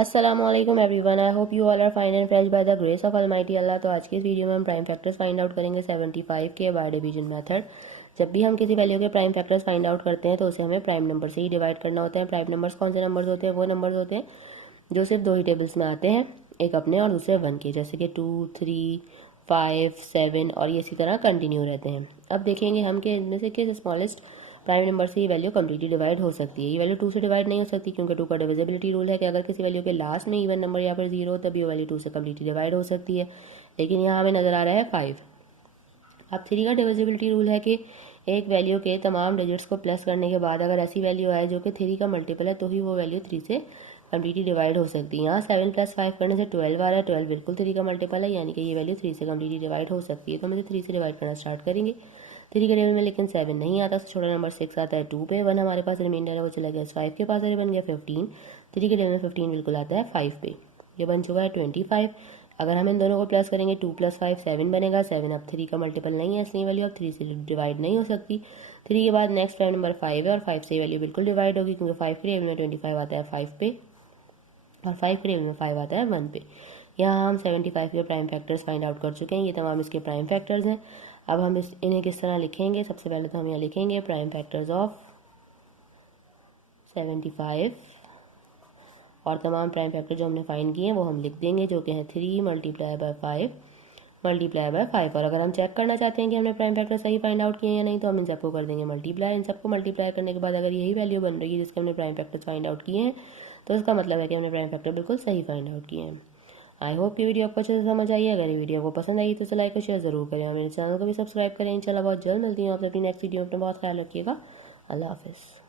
अस्सलामुअलैकुम everyone, I hope you all are fine and fresh by the grace of almighty Allah. तो आज की इस वीडियो में हम प्राइम फैक्टर्स फाइंड आउट करेंगे 75 के बाय डिवीजन मेथड। जब भी हम किसी वैल्यू के प्राइम फैक्टर्स फाइंड आउट करते हैं तो उसे हमें प्राइम नंबर से ही डिवाइड करना होता है। प्राइम नंबर्स कौन से नंबर्स होते हैं? वो नंबर्स होते हैं जो सिर्फ दो ही टेबल्स में आते हैं, एक अपने और दूसरे वन के, जैसे कि 2, 3, 5, 7 और ये इसी तरह कंटिन्यू रहते हैं। अब देखेंगे हम कि इनमें से किस स्मॉलेस्ट प्राइम नंबर से ये वैल्यू कम्प्लीटली डिवाइड हो सकती है। ये वैल्यू 2 से डिवाइड नहीं हो सकती क्योंकि 2 का डिविजिबिलिटी रूल है कि अगर किसी वैल्यू के लास्ट में इवन नंबर या फिर 0 तभी वो वैल्यू 2 से कम्प्लीटली डिवाइड हो सकती है। लेकिन यहाँ हमें नजर आ रहा है 5। अब 3 का डिविजिबिलिटी रूल है कि एक वैल्यू के तमाम डिजिट्स को प्लस करने के बाद अगर ऐसी वैल्यू आए जो कि 3 का मल्टीपल है तो ही वो वैल्यू 3 से कम्प्लीटली डिवाइड हो सकती है। यहाँ 7 + 5 करने से 12 आ रहा है। 12 बिल्कुल 3 का मल्टीपल है, यानी कि ये वैल्यू 3 से कम्प्लीटली डिवाइड हो सकती है। तो हम इसे 3 से डिवाइड करना स्टार्ट करेंगे। 3 के टेबल में लेकिन 7 नहीं आता, छोटा नंबर 6 आता है 2 पे। 1 हमारे पास रिमाइंडर है, वो चला गया 5 के पास, बन गया 15। 3 के टेबल में 15 बिल्कुल आता है 5 पे। ये बन चुका है 25। अगर हम इन दोनों को प्लस करेंगे 2 + 5 7 बनेगा। 7 अब 3 का मल्टीपल नहीं है, इसलिए वैल्यू अब 3 से डिवाइड नहीं हो सकती। 3 के बाद नेक्स्ट प्राइम नंबर 5 है और 5 से वैल्यू बिल्कुल डिवाइड होगी क्योंकि 5 के टेबल में 25 आता है 5 पे और 5 के टेबल में 5 आता है 1 पे। यहाँ हम 75 के प्राइम फैक्टर्स फाइंड आउट कर चुके हैं। ये तमाम इसके प्राइम फैक्टर्स हैं। अब हम इन्हें किस तरह लिखेंगे? सबसे पहले तो हम यहाँ लिखेंगे प्राइम फैक्टर्स ऑफ 75 और तमाम प्राइम फैक्टर जो हमने फाइंड किए हैं वो हम लिख देंगे, जो कि हैं 3 × 5 × 5। और अगर हम चेक करना चाहते हैं कि हमने प्राइम फैक्टर सही फाइंड आउट किए हैं या नहीं तो हम इन सबको कर देंगे मल्टीप्लाई। इन सबको मल्टीप्लाई करने के बाद अगर यही वैल्यू बन रही है जिसके हमने प्राइम फैक्टर फाइंड आउट किए हैं तो इसका मतलब है कि हमने प्राइम फैक्टर बिल्कुल सही फाइंड आउट किए हैं। आई होप ये वीडियो आपको अच्छे से समझ आई है। अगर ये वीडियो आपको पसंद आई तो इसे लाइक और शेयर जरूर करें और मेरे चैनल को भी सब्सक्राइब करें। इंशाल्लाह बहुत जल्द मिलती हूँ आपसे अपनी नेक्स्ट वीडियो में। अपना बहुत ख्याल रखिएगा। अल्लाह हाफिज़।